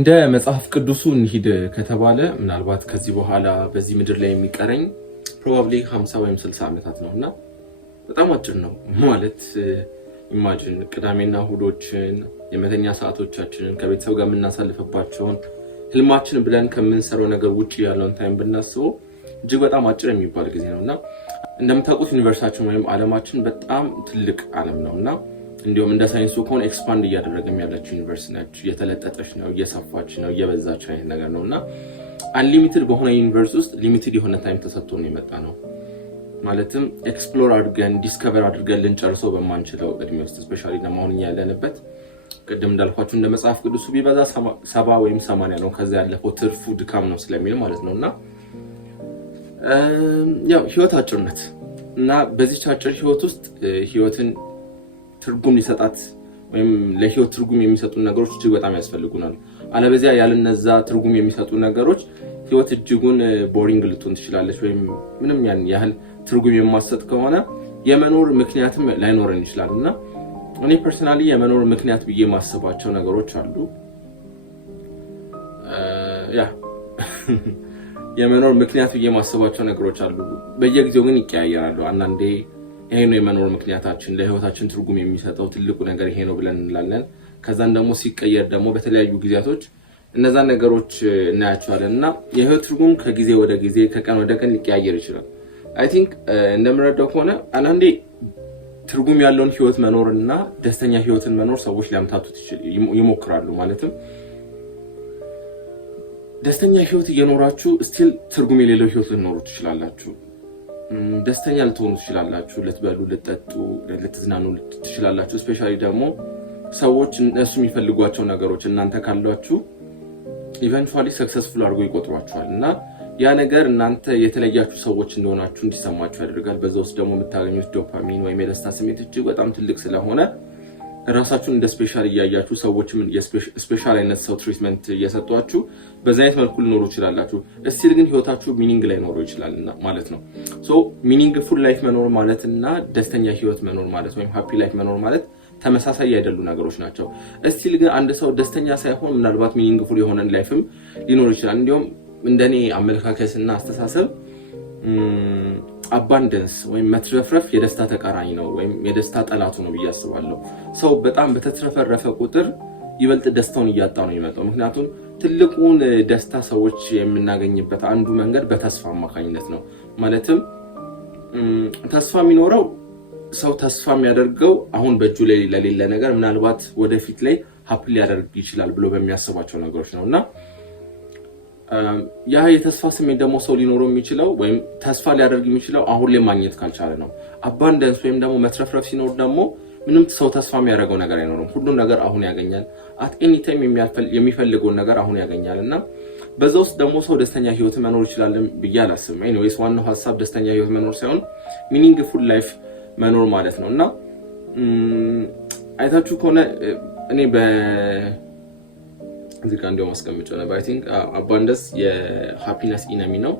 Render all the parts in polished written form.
እንደ መጽሐፍ ቅዱሱ እንሂድ ከተባለ ምናልባት ከዚህ በኋላ በዚህ ምድር ላይ የሚቀረኝ ፕሮባብሊ 50 ወይም 60 ዓመታት ነውና በጣም አጭር ነው ማለት ኢማጂን ቅዳሜና እሁዶችን የመተኛ ሰዓቶቻችንን ከቤተሰብ ጋር የምናሳልፈባቸውን ህልማችን ብለን ከምንሰራው ነገር ውጪ ያለውን ታይም ብናስበው እጅግ በጣም አጭር የሚባል ጊዜ ነውና እንደምታውቁት ዩኒቨርሲቲያችን ወይም ዓለማችን በጣም ትልቅ ዓለም ነውና እንዲሁም እንደ ሳይንሱ ከሆነ ኤክስፓንድ እያደረገም ያለችው ዩኒቨርሲቲ ነች እየተለጠጠች ነው እየሰፋች ነው እየበዛች አይነት ነገር ነውና አንሊሚትድ በሆነ ዩኒቨርሲቲ ውስጥ ሊሚትድ የሆነ ታይም ተሰጥቶን የመጣ ነው ማለትም ኤክስፕሎር አድርገን ዲስከቨር አድርገን ልንጨርሰው በማንችለው እድሜ ውስጥ ስፔሻሊ ለማሁን ያለንበት ቅድም እንዳልኳችሁ እንደ መጽሐፍ ቅዱስ ቢበዛ 70 ወይም 80 ነው ከዛ ያለፈው ትርፉ ድካም ነው ስለሚል ማለት ነውና ያው ህይወት አጭር ናት እና በዚህ አጭር ህይወት ውስጥ ህይወትን ትርጉም ሊሰጣት ወይም ለህይወት ትርጉም የሚሰጡ ነገሮች እጅግ በጣም ያስፈልጉናል አለበዚያ ያለነዛ ትርጉም የሚሰጡ ነገሮች ህይወት እጅጉን ቦሪንግ ልትሆን ትችላለች ወይም ምንም ያን ያህል ትርጉም የማሰጥ ከሆነ የመኖር ምክንያትም ላይኖረን ይችላልና እኔ ፐርሰናሊ የመኖር ምክንያት ብዬ ማስባቸው ነገሮች አሉ የመኖር ምክንያት ብዬ ማስባቸው ነገሮች አሉ በየጊዜው ግን ይቀያየራሉ አንዳንዴ ይሄ ነው የመኖር ምክንያታችን ለህይወታችን ትርጉም የሚሰጠው ትልቁ ነገር ይሄ ነው ብለን እንላለን ከዛን ደግሞ ሲቀየር ደግሞ በተለያዩ ጊዜያቶች እነዛ ነገሮች እናያቸዋለንና የህይወት ትርጉም ከጊዜ ወደ ጊዜ ከቀን ወደ ቀን ሊቀያየር ይችላል አይ ቲንክ እንደምረዳው ከሆነ አንዳንዴ ትርጉም ያለውን ህይወት መኖርና ደስተኛ ህይወትን መኖር ሰዎች ሊያምታቱት ይሞክራሉ ማለትም ደስተኛ ህይወት እየኖራችሁ ስቲል ትርጉም የሌለው ህይወት ልትኖሩ ትችላላችሁ ደስተኛ ልትሆኑ ትችላላችሁ ልትበሉ ልትጠጡ ልትዝናኑ ትችላላችሁ ስፔሻሊ ደግሞ ሰዎች እነሱ የሚፈልጓቸው ነገሮች እናንተ ካሏችሁ ኢቨንቹአሊ ሰክሰስፉል አድርጎ ይቆጥሯችኋልና ያ ነገር እናንተ የተለያችሁ ሰዎች እንደሆናችሁ እንዲሰማችሁ ያደርጋል በዛው ውስጥ ደግሞ የምታገኙት ዶፓሚን ወይም የደስታ ስሜት እጅግ በጣም ትልቅ ስለሆነ ራሳችሁን እንደ ስፔሻል እያያችሁ ሰዎችም የስፔሻል አይነት ሰው ትሪትመንት እየሰጧችሁ በዛ አይነት መልኩ ልኖሩ ይችላላችሁ እስቲል ግን ህይወታችሁ ሚኒንግ ላይ ኖሮ ይችላልና ማለት ነው ሶ ሚኒንግፉል ላይፍ መኖር ማለትና ደስተኛ ህይወት መኖር ማለት ወይም ሃፒ ላይፍ መኖር ማለት ተመሳሳይ አይደሉ ነገሮች ናቸው እስቲል ግን አንድ ሰው ደስተኛ ሳይሆን ምናልባት ሚኒንግፉል የሆነ ላይፍም ሊኖር ይችላል እንዲሁም እንደኔ አመለካከትና አስተሳሰብ አባንደንስ ወይም መትረፍረፍ የደስታ ተቃራኒ ነው ወይም የደስታ ጠላቱ ነው ብያስባለሁ ሰው በጣም በተትረፈረፈ ቁጥር ይበልጥ ደስታውን እያጣ ነው የሚመጣው ምክንያቱም ትልቁን ደስታ ሰዎች የምናገኝበት አንዱ መንገድ በተስፋ አማካኝነት ነው ማለትም ተስፋ የሚኖረው ሰው ተስፋ የሚያደርገው አሁን በእጁ ላይ ለሌለ ነገር ምናልባት ወደፊት ላይ ሃፕሊ ያደርግ ይችላል ብሎ በሚያስባቸው ነገሮች ነውና ያ የተስፋ ስሜት ደግሞ ሰው ሊኖረው የሚችለው ወይም ተስፋ ሊያደርግ የሚችለው አሁን ላይ ማግኘት ካልቻለ ነው አባንደንስ ወይም ደግሞ መትረፍረፍ ሲኖር ደግሞ ምንም ሰው ተስፋ የሚያደርገው ነገር አይኖርም ሁሉም ነገር አሁን ያገኛል at any time የሚፈልገው ነገር አሁን ያገኛልና በዛው ውስጥ ደግሞ ሰው ደስተኛ ህይወት መኖር ይችላል ብዬ አላስብም ኤኒዌይስ ዋናው ሐሳብ ደስተኛ ህይወት መኖር ሳይሆን ሚኒንግፉል ላይፍ መኖር ማለት ነውና አይታችሁ ከሆነ እኔ እዚህ ጋር እንደው ማስቀመጫው ነው አይ ቲንክ አባንደንስ የሃፒነስ ኢነሚ ነው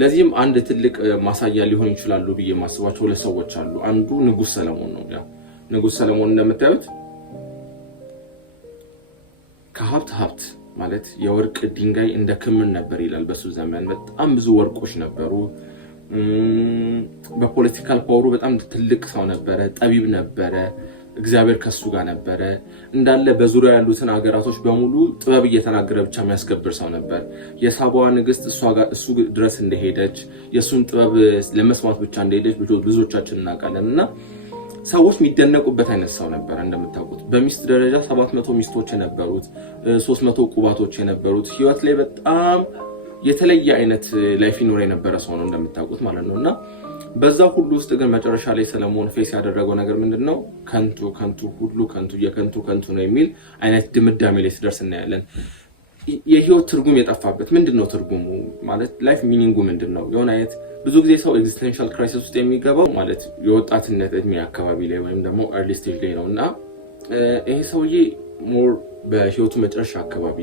ለዚህም አንድ ትልቅ ማሳያ ሊሆን ይችላል ብዬ ማስባቸው ሁለት ሰዎች አሉ አንዱ ንጉስ ሰለሞን ነው ያ ንጉስ ሰለሞን እንደምታዩት ከሀብት ማለት የወርቅ ድንጋይ እንደ ክምር ነበር ይላል በሱ ዘመን በጣም ብዙ ወርቆች ነበሩ በፖለቲካል ፓወሩ በጣም ትልቅ ሰው ነበረ ጠቢብ ነበረ እግዚአብሔር ከሱ ጋር ነበረ እንዳለ በዙሪያ ያሉትን ሀገራቶች በሙሉ ጥበብ እየተናገረ ብቻ የሚያስከብር ሰው ነበር የሳባዋ ንግስት እሱ ድረስ እንደሄደች የሱን ጥበብ ለመስማት ብቻ እንደሄደች ብዙዎቻችን እናውቃለንና ሰዎች የሚደነቁበት አይነት ሰው ነበር እንደምታውቁት በሚስት ደረጃ 700 ሚስቶች የነበሩት 300 ቁባቶች የነበሩት ህይወት ላይ በጣም የተለየ አይነት ላይፍ ይኖር የነበረ ሰው ነው እንደምታውቁት ማለት ነውና በዛው ሁሉ ውስጥ ግን መጨረሻ ላይ ሰለሞን ፌስ ያደረገው ነገር ምንድነው ከንቱ ሁሉ ከንቱ ነው የሚል አይነት ድምዳሜ ላይ ሲደርስ እናያለን የህይወት ትርጉም የጠፋበት ምንድነው ትርጉሙ ማለት ላይፍ ሚኒንጉ ምንድነው የሆነ አይነት ብዙ ጊዜ ሰው ኤግዚስተንሻል ክራይሲስ ውስጥ የሚገባው ማለት የወጣትነት እድሜ አካባቢ ላይ ወይም ደግሞ early stage ላይ ነውና ይሄ ሰውዬ ሞር በህይወቱ መጨረሻ አካባቢ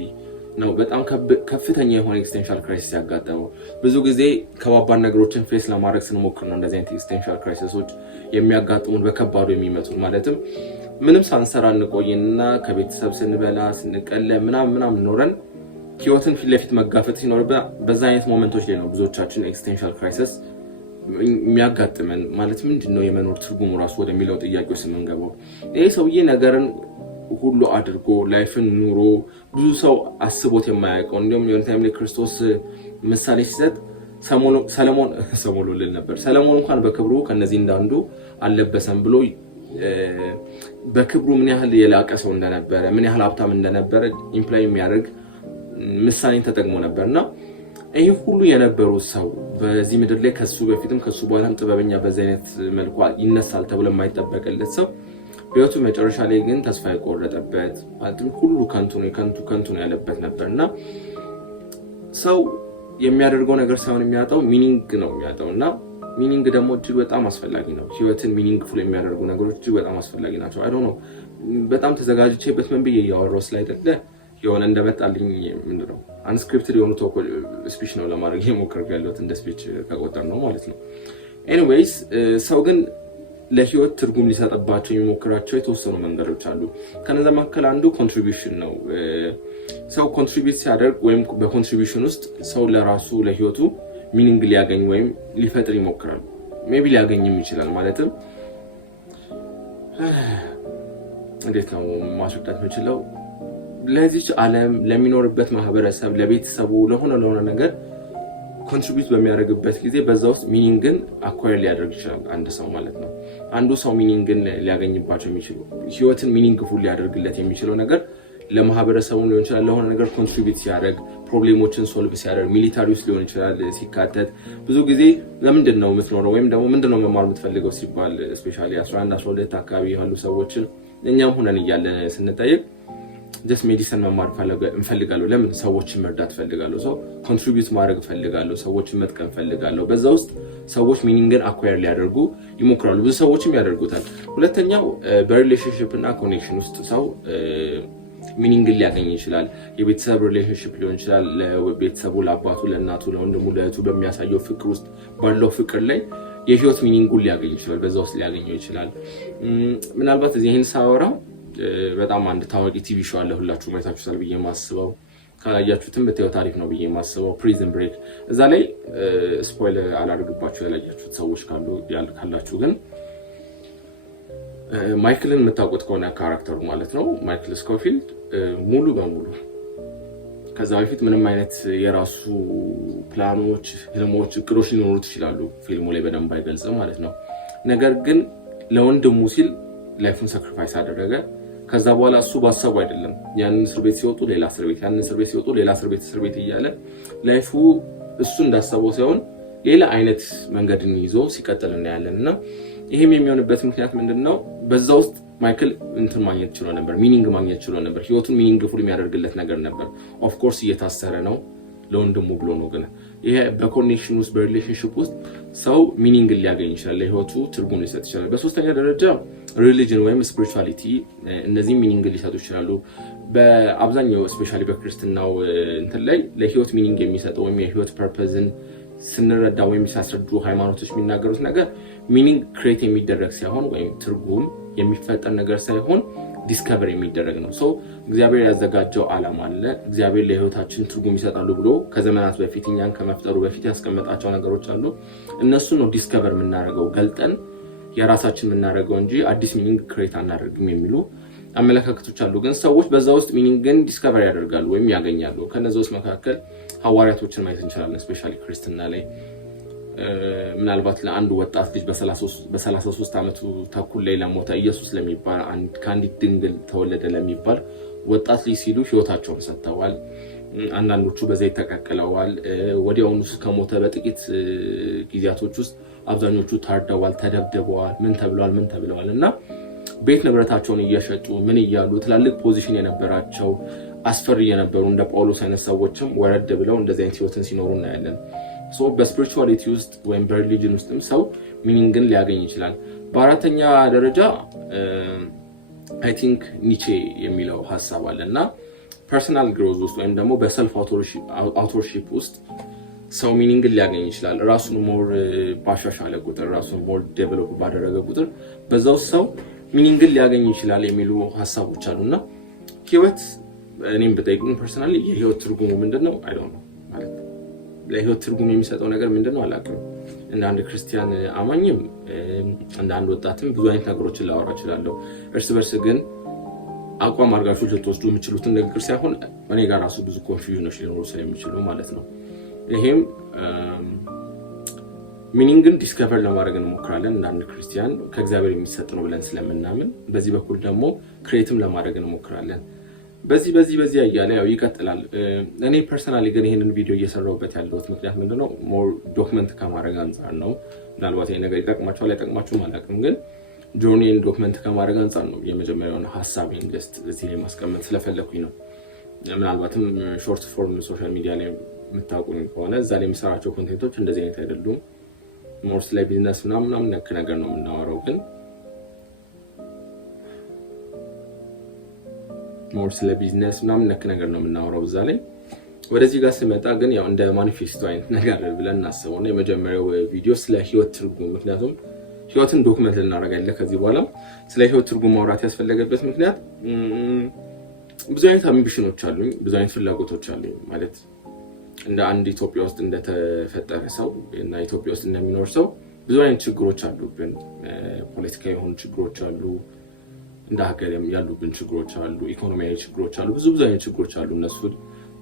ነው በጣም ከፍተኛ የሆነ ኤግዚስቴንሻል ክራይሲስ ያጋጠመው። ብዙ ጊዜ ከባባድ ነገሮችን ፌስ ለማድረግ ስንሞክር ነው እንደዚህ አይነት ኤግዚስቴንሻል ክራይሲሶች የሚያጋጥሙን በከባዱ የሚመጡት። ማለትም ምንም ሳንሰራ እንቆይና ከቤተሰብ ስንበላ ስንቀለ ምናምን ኖረን ህይወትን ፊት ለፊት መጋፈጥ ሲኖርበት በዛ አይነት ሞመንቶች ላይ ነው ብዙዎቻችን ኤግዚስቴንሻል ክራይሲስ የሚያጋጥመን። ማለት ምንድነው የመኖር ትርጉሙ ራሱ ወደሚለው ጥያቄ ውስጥ የምንገባው። ይሄ ሰውዬ ነገርን ሁሉ አድርጎ ላይፍን ኑሮ ብዙ ሰው አስቦት የማያውቀው እንዲሁም የሆነ ታይም ላይ ክርስቶስ ምሳሌ ሲሰጥ ሰለሞን እንኳን በክብሩ ከነዚህ እንዳንዱ አልለበሰም ብሎ በክብሩ ምን ያህል የላቀ ሰው እንደነበረ ምን ያህል ሀብታም እንደነበረ ኢምፕላይ የሚያደርግ ምሳሌን ተጠቅሞ ነበርና ይሄ ሁሉ የነበሩ ሰው በዚህ ምድር ላይ ከሱ በፊትም ከሱ በኋላም ጥበበኛ በዚህ አይነት መልኩ ይነሳል ተብሎ የማይጠበቅለት ሰው በህይወቱ መጨረሻ ላይ ግን ተስፋ የቆረጠበት አጥም ሁሉ ከንቱ ነው ያለበት ነበርና ሰው የሚያደርገው ነገር ሳይሆን የሚያጣው ሚኒንግ ነው የሚያጣውና ሚኒንግ ደግሞ እጅግ በጣም አስፈላጊ ነው። ህይወትን ሚኒንግፉል የሚያደርጉ ነገሮች እጅግ በጣም አስፈላጊ ናቸው። አይ ዶንት ኖ በጣም ተዘጋጅቼበት ምን ብዬ ያወራው ስላይድ አይደለ የሆነ እንደመጣልኝ ምንድነው አንስክሪፕትድ የሆኑ ስፒች ነው ለማድረግ የሞከርኩ ያለሁት እንደ ስፒች ከቆጠር ነው ማለት ነው። ኤኒዌይስ ሰው ግን ለህይወት ትርጉም ሊሰጥባቸው የሚሞክራቸው የተወሰኑ መንገዶች አሉ። ከነዛ መካከል አንዱ ኮንትሪቢዩሽን ነው። ሰው ኮንትሪቢዩት ሲያደርግ ወይም በኮንትሪቢዩሽን ውስጥ ሰው ለራሱ ለህይወቱ ሚኒንግ ሊያገኝ ወይም ሊፈጥር ይሞክራል። ሜቢ ሊያገኝም ይችላል። ማለትም እንዴት ነው ማስረዳት የምችለው? ለዚች ዓለም ለሚኖርበት ማህበረሰብ ለቤተሰቡ ለሆነ ነገር ኮንትሪቢዩት በሚያደርግበት ጊዜ በዛ ውስጥ ሚኒንግን አኳየር ሊያደርግ ይችላል አንድ ሰው ማለት ነው። አንዱ ሰው ሚኒንግን ሊያገኝባቸው የሚችሉ ህይወትን ሚኒንግፉል ሊያደርግለት የሚችለው ነገር ለማህበረሰቡ ሊሆን ይችላል። ለሆነ ነገር ኮንትሪቢዩት ሲያደርግ ፕሮብሌሞችን ሶልቭ ሲያደርግ ሚሊታሪ ውስጥ ሊሆን ይችላል ሲካተት። ብዙ ጊዜ ለምንድን ነው የምትኖረው ወይም ደግሞ ምንድን ነው መማር የምትፈልገው ሲባል ስፔሻሊ 11 12 አካባቢ ያሉ ሰዎችን እኛም ሆነን እያለን ስንጠይቅ ጀስት ሜዲሲን መማር እንፈልጋለሁ። ለምን? ሰዎችን መርዳት ፈልጋለሁ። ሰው ኮንትሪቢዩት ማድረግ ፈልጋለሁ። ሰዎችን መጥቀም ፈልጋለሁ። በዛ ውስጥ ሰዎች ሚኒንግን አኳየር ሊያደርጉ ይሞክራሉ። ብዙ ሰዎችም ያደርጉታል። ሁለተኛው በሪሌሽንሺፕ እና ኮኔክሽን ውስጥ ሰው ሚኒንግን ሊያገኝ ይችላል። የቤተሰብ ሪሌሽንሺፕ ሊሆን ይችላል። ለቤተሰቡ፣ ለአባቱ፣ ለእናቱ፣ ለወንድሙ፣ ለእህቱ በሚያሳየው ፍቅር ውስጥ ባለው ፍቅር ላይ የህይወት ሚኒንጉን ሊያገኝ ይችላል። በዛ ውስጥ ሊያገኘው ይችላል። ምናልባት ይህን ሳወራ በጣም አንድ ታዋቂ ቲቪ ሾው አለ፣ ሁላችሁ ማየታችሁታል ብዬ ማስበው፣ ካላያችሁትም በተው ታሪክ ነው ብዬ ማስበው፣ ፕሪዝን ብሬክ። እዛ ላይ ስፖይል አላደርግባችሁ ያላያችሁት ሰዎች ካላችሁ ግን ማይክልን የምታውቁት ከሆነ ካራክተሩ ማለት ነው ማይክል ስኮፊልድ ሙሉ በሙሉ ከዛ በፊት ምንም አይነት የራሱ ፕላኖች፣ ህልሞች፣ እቅዶች ሊኖሩት ይችላሉ። ፊልሙ ላይ በደንብ አይገልጽም ማለት ነው። ነገር ግን ለወንድሙ ሲል ላይፉን ሳክሪፋይስ አደረገ። ከዛ በኋላ እሱ ባሰቡ አይደለም ያንን እስር ቤት ሲወጡ ሌላ እስር ቤት፣ ያንን እስር ቤት ሲወጡ ሌላ እስር ቤት እያለ ላይፉ እሱ እንዳሰበው ሳይሆን ሌላ አይነት መንገድን ይዞ ሲቀጥል እናያለን። እና ይሄም የሚሆንበት ምክንያት ምንድነው? በዛ ውስጥ ማይክል እንትን ማግኘት ችሎ ነበር፣ ሚኒንግ ማግኘት ችሎ ነበር። ህይወቱን ሚኒንግፉል የሚያደርግለት ነገር ነበር። ኦፍ ኮርስ እየታሰረ ነው ለወንድሙ ብሎ ነው። ግን ይሄ በኮኔክሽን ውስጥ በሪሌሽንሺፕ ውስጥ ሰው ሚኒንግ ሊያገኝ ይችላል፣ ለህይወቱ ትርጉም ሊሰጥ ይችላል። በሶስተኛ ደረጃ ሪሊጅን ወይም ስፒሪቹዋሊቲ፣ እነዚህ ሚኒንግ ሊሰጡ ይችላሉ። በአብዛኛው ስፔሻሊ በክርስትናው እንትን ላይ ለህይወት ሚኒንግ የሚሰጠው ወይም የህይወት ፐርፐዝን ስንረዳ ወይም ሲያስረዱ ሃይማኖቶች የሚናገሩት ነገር ሚኒንግ ክሬት የሚደረግ ሳይሆን ወይም ትርጉም የሚፈጠር ነገር ሳይሆን ዲስከቨር የሚደረግ ነው። እግዚአብሔር ያዘጋጀው ዓላማ አለ። እግዚአብሔር ለህይወታችን ትርጉም ይሰጣሉ ብሎ ከዘመናት በፊት እኛን ከመፍጠሩ በፊት ያስቀመጣቸው ነገሮች አሉ። እነሱ ነው ዲስከቨር የምናደርገው፣ ገልጠን የራሳችን የምናደርገው እንጂ አዲስ ሚኒንግ ክሬት አናደርግም የሚሉ አመለካከቶች አሉ። ግን ሰዎች በዛ ውስጥ ሚኒንግን ዲስከቨር ያደርጋሉ ወይም ያገኛሉ። ከነዛ ውስጥ መካከል ሐዋርያቶችን ማየት እንችላለን። ስፔሻሊ ክርስትና ላይ ምናልባት ለአንድ ወጣት ልጅ በ33 ዓመቱ ተኩል ላይ ለሞተ ኢየሱስ ለሚባል ከአንዲት ድንግል ተወለደ ለሚባል ወጣት ልጅ ሲሉ ህይወታቸውን ሰጥተዋል። አንዳንዶቹ በዘይት ተቀቅለዋል። ወዲያውኑ ከሞተ በጥቂት ጊዜያቶች ውስጥ አብዛኞቹ ታርደዋል፣ ተደብድበዋል፣ ምን ተብለዋል እና ቤት ንብረታቸውን እየሸጡ ምን እያሉ ትላልቅ ፖዚሽን የነበራቸው አስፈሪ የነበሩ እንደ ጳውሎስ አይነት ሰዎችም ወረድ ብለው እንደዚህ አይነት ህይወትን ሲኖሩ እናያለን። በስፒሪቹዋሊቲ ውስጥ ወይም በሪሊጅን ውስጥም ሰው ሚኒንግን ሊያገኝ ይችላል። በአራተኛ ደረጃ አይ ቲንክ ኒቼ የሚለው ሀሳብ አለና ፐርሰናል ግሮዝ ውስጥ ወይም ደግሞ በሰልፍ አውቶርሺፕ ውስጥ ሰው ሚኒንግን ሊያገኝ ይችላል። ራሱን ሞር ባሻሻለ ቁጥር፣ ራሱን ሞር ዴቨሎፕ ባደረገ ቁጥር በዛው ሰው ሚኒንግን ሊያገኝ ይችላል የሚሉ ሀሳቦች አሉና ህይወት እኔም በጠይቁኝ ፐርሰናሊ የህይወት ትርጉሙ ምንድነው? አይ ዶንት ኖ ማለት ለህይወት ትርጉም የሚሰጠው ነገር ምንድነው አላውቅም። እንደ አንድ ክርስቲያን አማኝም እንደ አንድ ወጣትም ብዙ አይነት ነገሮችን ላወራ እችላለሁ። እርስ በርስ ግን አቋም አድርጋችሁ ልትወስዱ የምችሉትን ንግግር ሳይሆን እኔ ጋር ራሱ ብዙ ኮንፊውዥኖች ሊኖሩ ስለሚችሉ ማለት ነው። ይሄም ሚኒንግን ዲስከቨር ለማድረግ እንሞክራለን እንደ አንድ ክርስቲያን ከእግዚአብሔር የሚሰጥ ነው ብለን ስለምናምን፣ በዚህ በኩል ደግሞ ክሬቲቭ ለማድረግ እንሞክራለን። በዚህ እያለ ያው ይቀጥላል። እኔ ፐርሰናሊ ግን ይሄንን ቪዲዮ እየሰራሁበት ያለሁት ምክንያት ምንድነው ሞር ዶክመንት ከማድረግ አንጻር ነው። ምናልባት ይሄ ነገር ይጠቅማችኋል አይጠቅማችሁም አላውቅም፣ ግን ጆርኒን ዶክመንት ከማድረግ አንጻር ነው የመጀመሪያውን ሀሳቤን ጀስት እዚህ ላይ ማስቀመጥ ስለፈለኩኝ ነው። ምናልባትም ሾርት ፎርም ሶሻል ሚዲያ ላይ የምታውቁኝ ከሆነ እዛ ላይ የሚሰራቸው ኮንቴንቶች እንደዚህ አይነት አይደሉም። ሞር ስለ ቢዝነስ ምናምን ነክ ነገር ነው የምናወራው፣ ግን ሞር ስለ ቢዝነስ ምናምን ነክ ነገር ነው የምናወራው እዛ ላይ። ወደዚህ ጋር ስመጣ ግን ያው እንደ ማኒፌስቶ አይነት ነገር ብለን እናስበው እና የመጀመሪያው ቪዲዮ ስለ ህይወት ትርጉም፣ ምክንያቱም ህይወትን ዶክመንት ልናደርጋለን ከዚህ በኋላ ስለ ህይወት ትርጉም ማውራት ያስፈለገበት ምክንያት ብዙ አይነት አምቢሽኖች አሉኝ፣ ብዙ አይነት ፍላጎቶች አሉኝ። ማለት እንደ አንድ ኢትዮጵያ ውስጥ እንደተፈጠረ ሰው እና ኢትዮጵያ ውስጥ እንደሚኖር ሰው ብዙ አይነት ችግሮች አሉብን። ፖለቲካዊ የሆኑ ችግሮች አሉ፣ እንደ ሀገር ያሉብን ችግሮች አሉ፣ ኢኮኖሚያዊ ችግሮች አሉ፣ ብዙ አይነት ችግሮች አሉ። እነሱ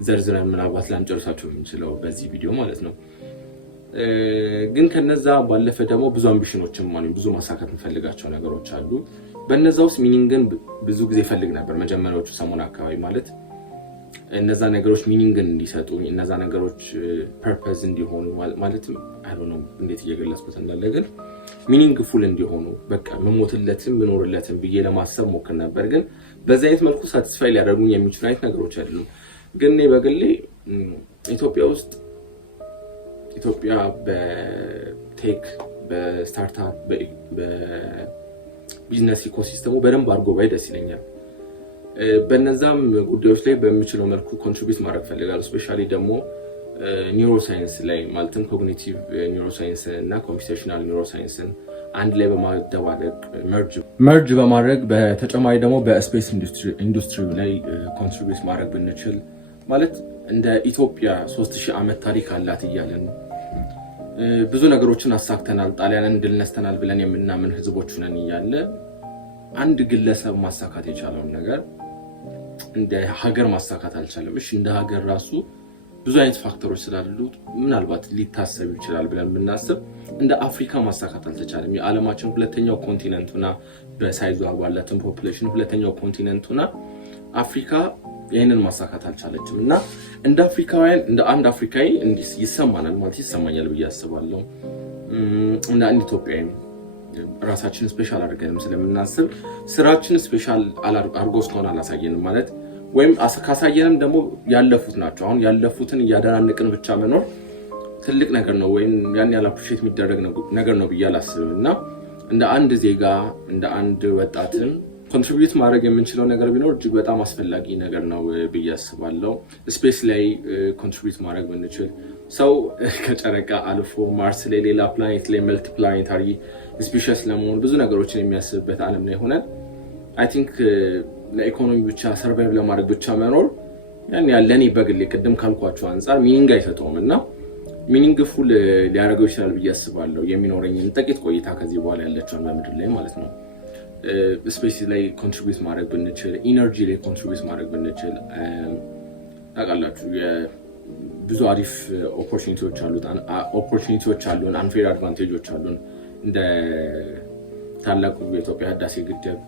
ዘርዝረን ምናልባት ላንጨርሳቸው የምንችለው በዚህ ቪዲዮ ማለት ነው። ግን ከነዛ ባለፈ ደግሞ ብዙ አምቢሽኖችም ማለት ብዙ ማሳካት እንፈልጋቸው ነገሮች አሉ። በነዛ ውስጥ ሚኒንግን ብዙ ጊዜ ፈልግ ነበር መጀመሪያዎቹ ሰሞን አካባቢ። ማለት እነዛ ነገሮች ሚኒንግን እንዲሰጡ፣ እነዛ ነገሮች ፐርፐዝ እንዲሆኑ ማለት አይ ዶንት ኖ እንዴት እየገለጽኩት እንዳለ፣ ግን ሚኒንግፉል እንዲሆኑ በቃ መሞትለትም ምኖርለትም ብዬ ለማሰብ ሞክር ነበር። ግን በዚህ አይነት መልኩ ሳቲስፋይ ሊያደርጉኝ የሚችሉ አይነት ነገሮች አይደሉም። ግን እኔ በግሌ ኢትዮጵያ በቴክ በስታርታፕ በቢዝነስ ኢኮሲስተሙ በደንብ አድርጎ ባይ ደስ ይለኛል። በነዛም ጉዳዮች ላይ በሚችለው መልኩ ኮንትሪቢዩት ማድረግ ፈልጋለሁ። ስፔሻሊ ደግሞ ኒውሮሳይንስ ላይ ማለትም ኮግኒቲቭ ኒውሮሳይንስ እና ኮምፒውቴሽናል ኒውሮሳይንስን አንድ ላይ በማደባለቅ መርጅ በማድረግ በተጨማሪ ደግሞ በስፔስ ኢንዱስትሪ ላይ ኮንትሪቢዩት ማድረግ ብንችል ማለት እንደ ኢትዮጵያ 3000 ዓመት ታሪክ አላት እያለን ብዙ ነገሮችን አሳክተናል፣ ጣሊያንን ድል ነስተናል ብለን የምናምን ህዝቦች ነን እያለ አንድ ግለሰብ ማሳካት የቻለውን ነገር እንደ ሀገር ማሳካት አልቻለም። እሺ እንደ ሀገር ራሱ ብዙ አይነት ፋክተሮች ስላሉ ምናልባት ሊታሰብ ይችላል ብለን ብናስብ እንደ አፍሪካ ማሳካት አልተቻለም። የዓለማችን ሁለተኛው ኮንቲኔንቱና በሳይዟ ባላትን ፖፑሌሽን ሁለተኛው ኮንቲኔንቱና አፍሪካ ይሄንን ማሳካት አልቻለችም። እና እንደ አፍሪካውያን እንደ አንድ አፍሪካዊ ይሰማናል ማለት ይሰማኛል ብዬ አስባለሁ። እንደ አንድ ኢትዮጵያዊ ራሳችን ስፔሻል አድርገንም ስለምናስብ ስራችን ስፔሻል አድርጎ እስካሁን አላሳየንም ማለት ወይም ካሳየንም ደግሞ ያለፉት ናቸው። አሁን ያለፉትን እያደናነቅን ብቻ መኖር ትልቅ ነገር ነው ወይም ያን ያህል አፕሪሺየት የሚደረግ ነገር ነው ብዬ አላስብም። እና እንደ አንድ ዜጋ እንደ አንድ ወጣትን ኮንትሪቢዩት ማድረግ የምንችለው ነገር ቢኖር እጅግ በጣም አስፈላጊ ነገር ነው ብዬ አስባለሁ። ስፔስ ላይ ኮንትሪቢዩት ማድረግ ብንችል ሰው ከጨረቃ አልፎ ማርስ ላይ ሌላ ፕላኔት ላይ መልቲ ፕላኔታሪ ስፒሺስ ለመሆን ብዙ ነገሮችን የሚያስብበት ዓለም ላይ ሆነን አይ ቲንክ ለኢኮኖሚ ብቻ ሰርቫይቭ ለማድረግ ብቻ መኖር ያን ያለኔ በግሌ ቅድም ካልኳቸው አንጻር ሚኒንግ አይሰጠውም እና ሚኒንግፉል ሊያደርገው ይችላል ብዬ አስባለሁ። የሚኖረኝን ጥቂት ቆይታ ከዚህ በኋላ ያለችውን በምድር ላይ ማለት ነው ስፔስ ላይ ኮንትሪቢዩት ማድረግ ብንችል፣ ኢነርጂ ላይ ኮንትሪቢዩት ማድረግ ብንችል ታውቃላችሁ ብዙ አሪፍ ኦፖርቹኒቲዎች አሉን፣ አንፌር አድቫንቴጆች አሉን። እንደ ታላቁ የኢትዮጵያ ህዳሴ ግድብ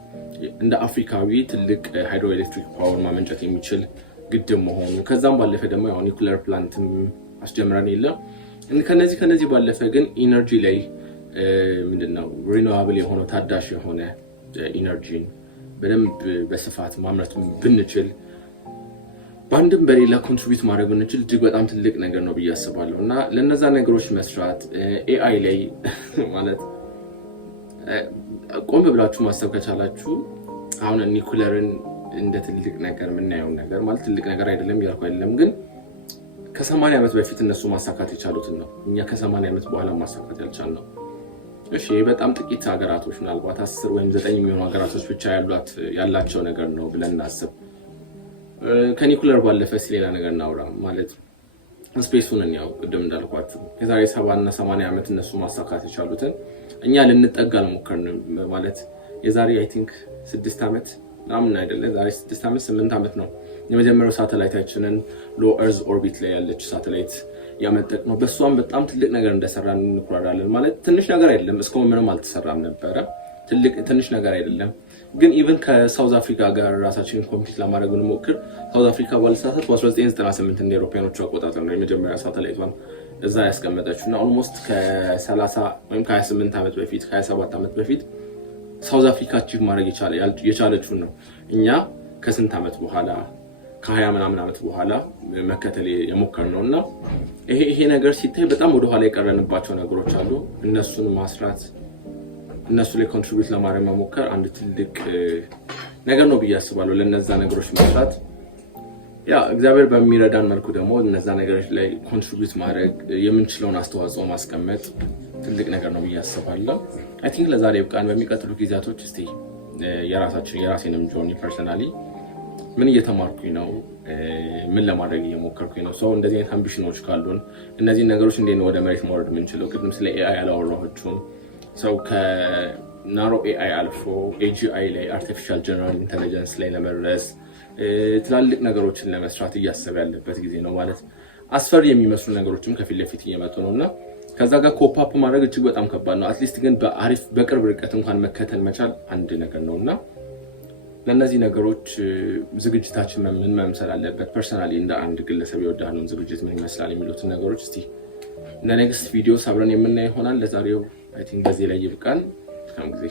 እንደ አፍሪካዊ ትልቅ ሃይድሮ ኤሌክትሪክ ፓወር ማመንጨት የሚችል ግድብ መሆኑ፣ ከዛም ባለፈ ደግሞ ያው ኒውክሊየር ፕላንትም አስጀምረን የለም። ከነዚህ ባለፈ ግን ኢነርጂ ላይ ምንድነው ሪኒዌብል የሆነ ታዳሽ የሆነ ኢነርጂን በደንብ በስፋት ማምረት ብንችል በአንድም በሌላ ኮንትሪቢዩት ማድረግ ብንችል እጅግ በጣም ትልቅ ነገር ነው ብዬ አስባለሁ። እና ለነዛ ነገሮች መስራት ኤአይ ላይ ማለት ቆም ብላችሁ ማሰብ ከቻላችሁ አሁን ኒውክሊየርን እንደ ትልቅ ነገር የምናየው ነገር ማለት ትልቅ ነገር አይደለም እያልኩ አይደለም፣ ግን ከ80 ዓመት በፊት እነሱ ማሳካት የቻሉትን ነው እኛ ከ80 ዓመት በኋላ ማሳካት ያልቻልነው። እሺ በጣም ጥቂት ሀገራቶች ምናልባት 10 ወይም 9 የሚሆኑ ሀገራቶች ብቻ ያላቸው ነገር ነው ብለን እናስብ። ከኒኩለር ባለፈ ሌላ ነገር እናውራ ማለት ስፔሱን ያው ቅድም እንዳልኳችሁ የዛሬ 70 እና 80 ዓመት እነሱ ማሳካት የቻሉትን እኛ ልንጠጋ አልሞከርንም ማለት የዛሬ አይ ቲንክ 6 ዓመት ምናምን አይደለም ዛሬ 6 ዓመት 8 ዓመት ነው የመጀመሪያው ሳተላይታችንን ሎ ኤርዝ ኦርቢት ላይ ያለች ሳተላይት ያመጠቅ ነው። በሷም በጣም ትልቅ ነገር እንደሰራን እንኩራራለን ማለት ትንሽ ነገር አይደለም፣ እስካሁን ምንም አልተሰራም ነበረ። ትንሽ ነገር አይደለም። ግን ኢቭን ከሳውዝ አፍሪካ ጋር ራሳችንን ኮምፒት ለማድረግ ብንሞክር ሳውዝ አፍሪካ ባለሳሳት በ1998 እንደ አውሮፓውያኖቹ አቆጣጠር ነው የመጀመሪያ ሳተላይቷን እዛ ያስቀመጠችው እና ኦልሞስት ከ30 ወይም ከ28 ዓመት በፊት ከ27 ዓመት በፊት ሳውዝ አፍሪካ አቺቭ ማድረግ የቻለችው ነው እኛ ከስንት ዓመት በኋላ ከ20 ምናምን ዓመት በኋላ መከተል የሞከርነው እና ይሄ ነገር ሲታይ በጣም ወደ ኋላ የቀረንባቸው ነገሮች አሉ። እነሱን ማስራት እነሱ ላይ ኮንትሪቢዩት ለማድረግ መሞከር አንድ ትልቅ ነገር ነው ብዬ አስባለሁ። ለነዛ ነገሮች መስራት ያ እግዚአብሔር በሚረዳን መልኩ ደግሞ እነዛ ነገሮች ላይ ኮንትሪቢዩት ማድረግ የምንችለውን አስተዋጽኦ ማስቀመጥ ትልቅ ነገር ነው ብዬ አስባለሁ። አይ ቲንክ ለዛሬ ብቃን። በሚቀጥሉ ጊዜያቶች እስቲ የራሴንም ጆርኒ ፐርሰናሊ ምን እየተማርኩኝ ነው፣ ምን ለማድረግ እየሞከርኩኝ ነው፣ ሰው እንደዚህ አይነት አምቢሽኖች ካሉን እነዚህ ነገሮች እንዴት ነው ወደ መሬት ማውረድ የምንችለው። ቅድም ስለ ኤአይ አላወራሁም። ሰው ከናሮ ኤአይ አልፎ ኤጂአይ ላይ አርቲፊሻል ጀነራል ኢንተለጀንስ ላይ ለመድረስ ትላልቅ ነገሮችን ለመስራት እያሰበ ያለበት ጊዜ ነው። ማለት አስፈሪ የሚመስሉ ነገሮችም ከፊት ለፊት እየመጡ ነውና ከዛ ጋር ኮፓፕ ማድረግ እጅግ በጣም ከባድ ነው። አትሊስት ግን በቅርብ ርቀት እንኳን መከተል መቻል አንድ ነገር ነውና ለነዚህ ነገሮች ዝግጅታችን ምን መምሰል አለበት፣ ፐርሰናሊ እንደ አንድ ግለሰብ የወዳነውን ዝግጅት ምን ይመስላል የሚሉትን ነገሮች እስቲ ለኔክስት ቪዲዮ አብረን የምናይ ይሆናል። ለዛሬው አይ ቲንክ በዚህ ላይ ይብቃል። መልካም ጊዜ